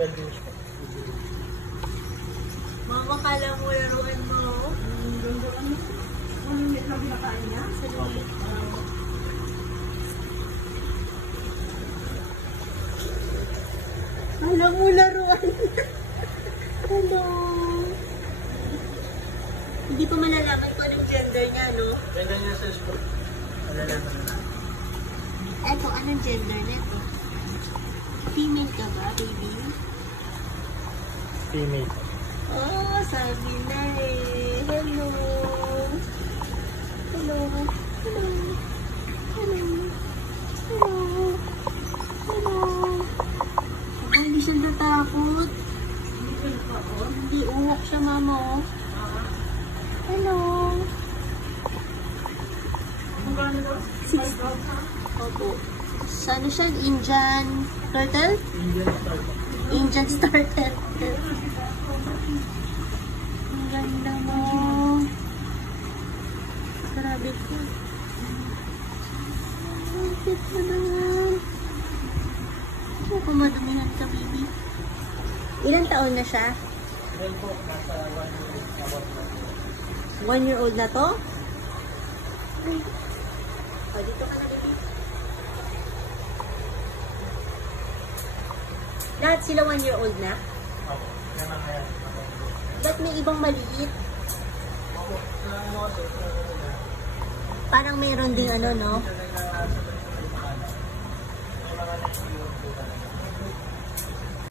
12 years po. Mama, kala mo laruan mo. Anong lang nakain niya? Kala mo laruan. Hello. Hindi pa malalaman kung anong gender niya, no? Ganda niya sa school. Malalaman na. Eto, anong gender nito? Female ka ba, baby? Female. Oh, sabi na eh. Hello. Hello. Hello. Hello. Hello. Hello. Ay, hindi siya natakot. Hindi uwak siya, mama. Oh. Hello. 6. Opo. Ano siya? Indian turtle? Indian star turtle. Ang ganda mo. Grabe ko. Ang cute mo naman. Huwag ko madumihan ka, baby. Ilang taon na siya? Then po, nasa 1 year old na to? Oh, dito ka na, baby. Lahat sila 1 year old na? Opo. Yan ang kaya. Ba't may ibang maliit? Parang mayroon ding ano, no?